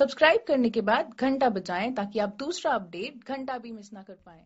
Subscribe करने के बाद घंटा बजाएं ताकि आप दूसरा अपडेट घंटा भी मिस ना कर पाएं।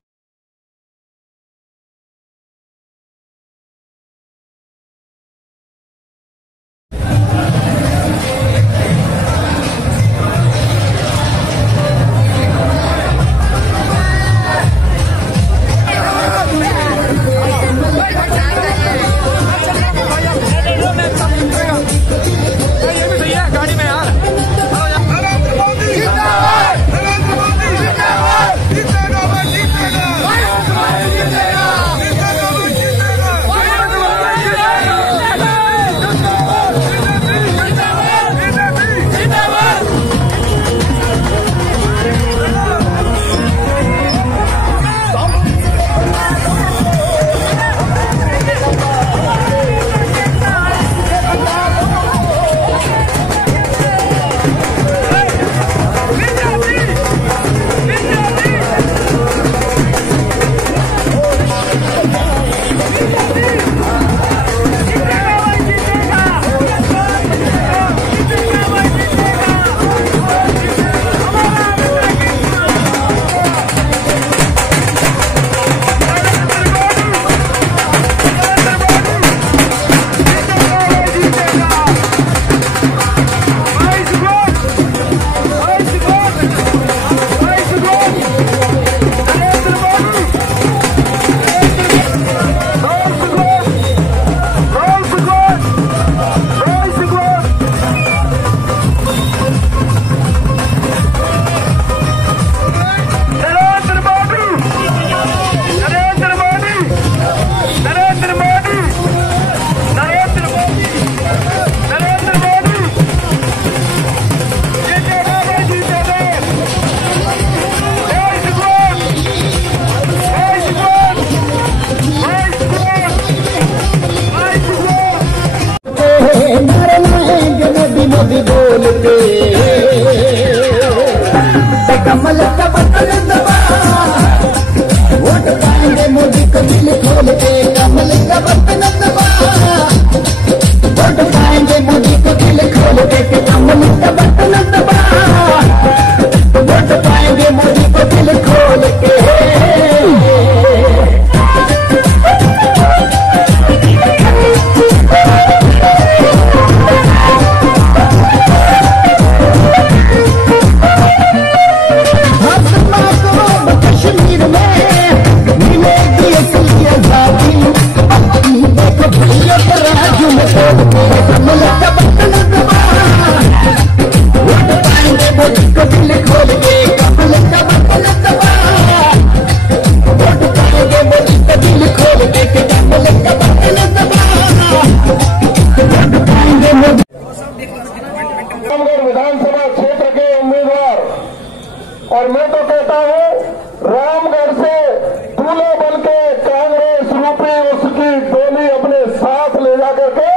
कमल का बटन दबा, वोट पाएंगे मोदी को दिल खोल के। कमल का बटन दबा, वोट पाएंगे मोदी को दिल खोल के। कमल का बटन दबा, वोट पाएंगे मोदी को दिल खोल के। विधानसभा क्षेत्र के उम्मीदवार, और मैं तो कहता हूं रामगढ़ से दूल्हे बन के कांग्रेस रूपी उसकी डोली अपने साथ ले जाकर के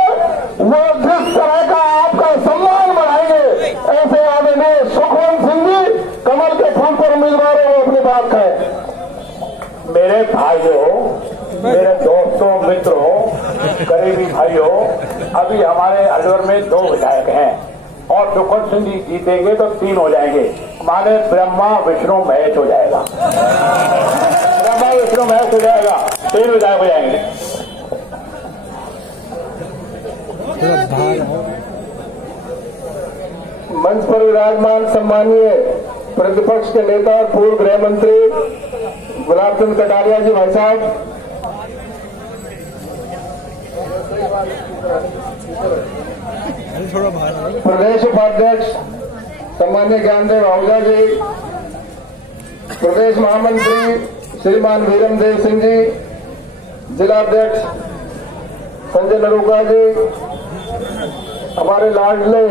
वो जिस तरह का आपका सम्मान बढ़ाएंगे, ऐसे आदरणीय सुखवंत सिंह जी कमल के फूल पर उम्मीदवार है, वो अपनी बात कहें। मेरे भाइयों, मेरे दोस्तों, मित्रों, करीबी भाइयों, अभी हमारे अलवर में 2 विधायक हैं और सुखवंत सिंह जी जीतेंगे तो 3 हो जाएंगे, माने ब्रह्मा विष्णु महेश हो जाएगा। ब्रह्मा विष्णु महेश हो जाएगा, 3 विधायक हो जाएंगे। मंच पर विराजमान सम्मानीय प्रतिपक्ष के नेता और पूर्व गृह मंत्री गुलाब चंद कटारिया जी भाई साहब, प्रदेश उपाध्यक्ष सम्मान्य ज्ञानदेव आहूजा जी, प्रदेश महामंत्री श्रीमान वीरमदेव सिंह जी, जिलाध्यक्ष संजय नरूका जी, हमारे लाडले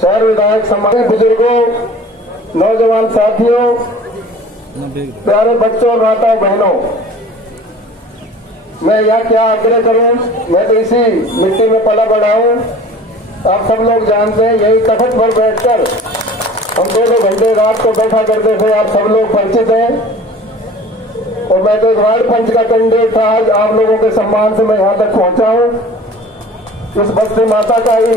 शहर विधायक सम्मानित बुजुर्गों, नौजवान साथियों, प्यारे बच्चों और माताओं बहनों, मैं यह क्या आग्रह करूं, मैं तो इसी मिट्टी में पला बड़ा हूं। आप सब लोग जानते हैं यही तखत पर बैठकर हम 2-2 घंटे रात को बैठा करते थे, आप सब लोग परिचित हैं। और मैं तो वार्ड पंच का कैंडिडेट था, आज आप लोगों के सम्मान से मैं यहां तक पहुंचा हूं। इस बस्ती माता का ही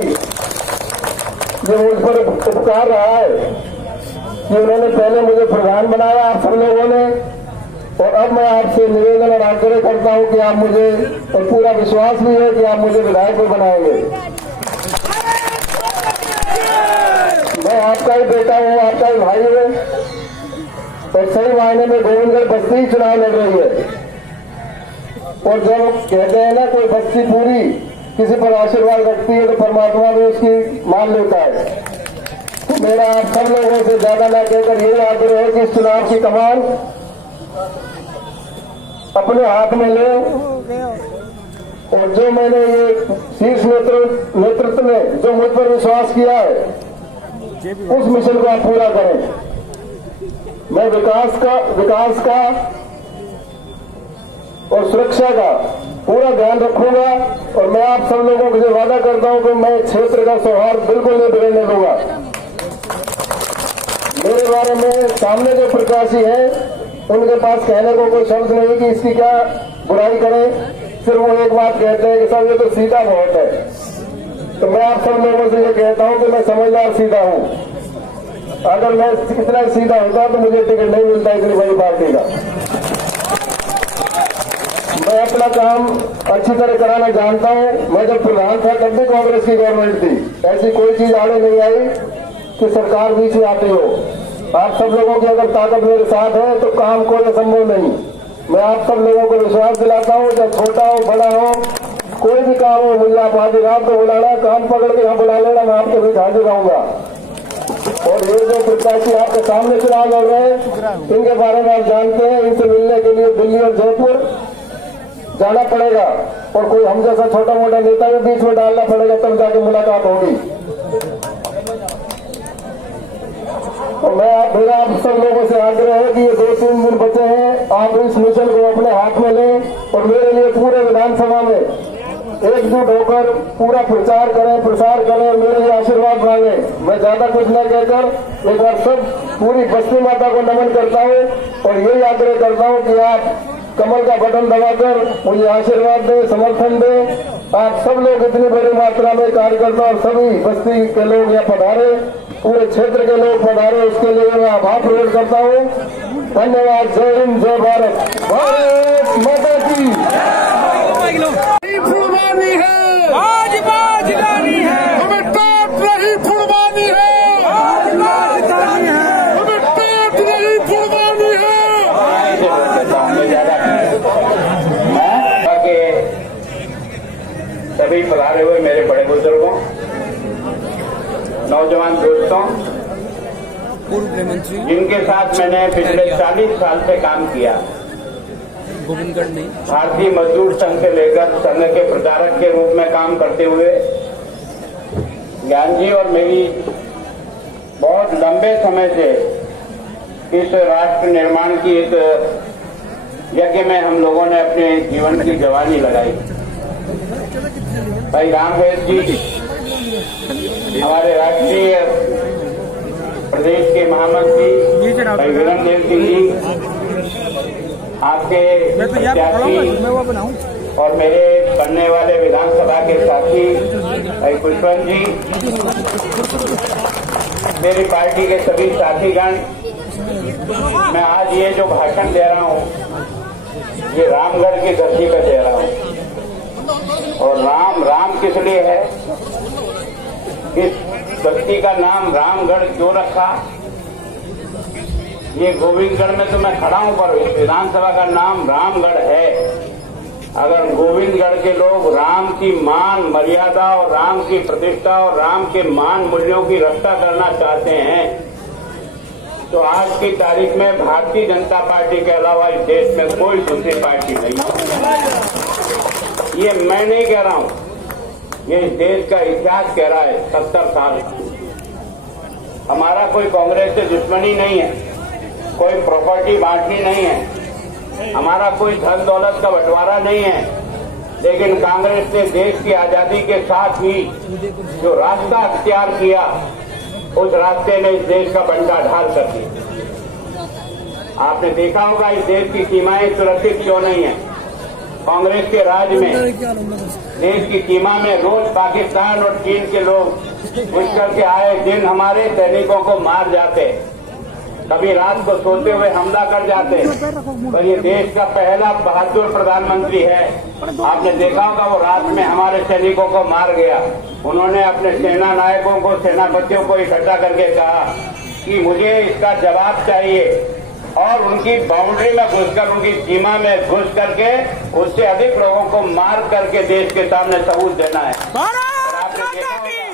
ये मुझ पर उपकार रहा है कि उन्होंने पहले मुझे प्रधान बनाया आप सब लोगों ने, और अब मैं आपसे निवेदन और आग्रह करता हूं कि आप मुझे, और पूरा विश्वास भी है कि आप मुझे विधायक भी बनाएंगे। मैं आपका ही बेटा हूं, आपका ही भाई हूं, और सही मायने में गोविंदगढ़ बस्ती चुनाव लड़ रही है। और जब कहते हैं ना कोई बस्ती पूरी किसी पर आशीर्वाद रखती है तो परमात्मा भी उसकी मान लेता है। तो मेरा आप सब लोगों से ज्यादा ना कहकर यही आग्रह है कि इस चुनाव की कमान अपने हाथ में ले, और जो मैंने ये शीर्ष नेतृत्व ने जो मुझ पर विश्वास किया है उस मिशन को आप पूरा करें। मैं विकास का और सुरक्षा का पूरा ध्यान रखूंगा, और मैं आप सब लोगों से वादा करता हूं कि मैं क्षेत्र का सौहार्द बिल्कुल नहीं बिगड़ने दूंगा। मेरे बारे में सामने जो प्रत्याशी हैं उनके पास कहने को कोई शब्द नहीं कि इसकी क्या बुराई करें, सिर्फ वो एक बात कहते हैं कि सर ये तो सीधा बहुत है। तो मैं आप सब लोगों से ये कहता हूं कि मैं समझदार सीधा हूं। अगर मैं इतना सीधा होता तो मुझे टिकट नहीं मिलता इतनी बड़ी पार्टी का। मैं अपना काम अच्छी तरह कराना जानता हूं। मैं जब प्रधान था तब भी कांग्रेस की गवर्नमेंट थी, ऐसी कोई चीज आगे नहीं आई कि सरकार बीच में आती हो। आप सब लोगों की अगर ताकत मेरे साथ है तो काम कोई असंभव नहीं। मैं आप सब लोगों को विश्वास दिलाता हूं, चाहे छोटा हो बड़ा हो, कोई भी काम हो, मुझे आप आधी रात को बुलाना, काम पकड़ के यहाँ बुला लेना, मैं आपके बीच हाजिर रहूंगा। और ये जो प्रत्याशी आपके सामने चुनाव लड़ रहे हैं इनके बारे में आप जानते हैं, इनसे मिलने के लिए दिल्ली और जयपुर जाना पड़ेगा, और कोई हम जैसा छोटा मोटा नेता भी बीच में डालना पड़ेगा, तब जाके मुलाकात होगी। तो मेरा आप सब लोगों से आग्रह है कि ये 2-3 दिन बचे हैं, आप इस मिशन को अपने हाथ में लें और मेरे लिए पूरे विधानसभा में एकजुट होकर पूरा प्रचार करें, प्रसार करें, मेरे लिए आशीर्वाद मांगें। मैं ज्यादा कुछ न कहकर एक बार सब पूरी बस्ती माता को नमन करता हूं, और यही आग्रह करता हूं कि आप कमल का बटन दबाकर मुझे आशीर्वाद दें, समर्थन दें। आप सब लोग इतनी बड़ी मात्रा में कार्यकर्ता और सभी बस्ती के लोग यहाँ पधारे, पूरे क्षेत्र के लोग पधारे, उसके लिए मैं आभार प्रकट करता हूँ। धन्यवाद। जय हिंद, जय भारत, भारत माता की फुलवानी है, आज बाजदानी है, हमें पेट नहीं फुलवानी है, आज बाजदानी है, हमें पेट नहीं फुलवानी है। सभी पधारे हुए मेरे बड़े बुजुर्गों, नौजवान दोस्तों, पूर्व गृह मंत्री जिनके साथ मैंने पिछले 40 साल से काम किया, गोविंदगढ़ ने भारतीय मजदूर संघ से लेकर संघ के प्रचारक के रूप में काम करते हुए ज्ञान जी और मेरी बहुत लंबे समय से इस राष्ट्र निर्माण की इस यज्ञ में हम लोगों ने अपने जीवन की जवानी लगाई। भाई रामवेद जी, हमारे राष्ट्रीय प्रदेश के महामंत्री भाई वीरेंद्र देव सिंह जी, आपके प्रत्याशी और मेरे बनने वाले विधानसभा के साथी भाई पुष्पन जी, मेरी पार्टी के सभी साथीगण, मैं आज ये जो भाषण दे रहा हूँ ये रामगढ़ की धरती पर दे रहा हूँ। और राम किस लिए है, इस बस्ती का नाम रामगढ़ क्यों रखा, ये गोविंदगढ़ में तो मैं खड़ा हूं, पर इस विधानसभा का नाम रामगढ़ है। अगर गोविंदगढ़ के लोग राम की मान मर्यादा और राम की प्रतिष्ठा और राम के मान मूल्यों की रक्षा करना चाहते हैं तो आज की तारीख में भारतीय जनता पार्टी के अलावा इस देश में कोई दूसरी पार्टी नहीं है। ये मैं नहीं कह रहा हूं, ये इस देश का इतिहास कह रहा है। 70 साल हमारा कोई कांग्रेस से दुश्मनी नहीं है, कोई प्रॉपर्टी बांटनी नहीं है, हमारा कोई धन दौलत का बंटवारा नहीं है, लेकिन कांग्रेस ने देश की आजादी के साथ ही जो रास्ता अख्तियार किया उस रास्ते ने इस देश का बंटा ढाल कर दिया। आपने देखा होगा इस देश की सीमाएं सुरक्षित क्यों नहीं है। कांग्रेस के राज में देश की सीमा में रोज पाकिस्तान और चीन के लोग घुस करके आए दिन हमारे सैनिकों को मार जाते, कभी रात को सोते हुए हमला कर जाते। पर ये देश का पहला बहादुर प्रधानमंत्री है। आपने देखा होगा वो रात में हमारे सैनिकों को मार गया। उन्होंने अपने सेना नायकों को, सेनापतियों को इकट्ठा करके कहा कि मुझे इसका जवाब चाहिए, और उनकी बाउंड्री में घुसकर, उनकी सीमा में घुस करके उससे अधिक लोगों को मार करके देश के सामने सबूत देना है। आपने देखा होगा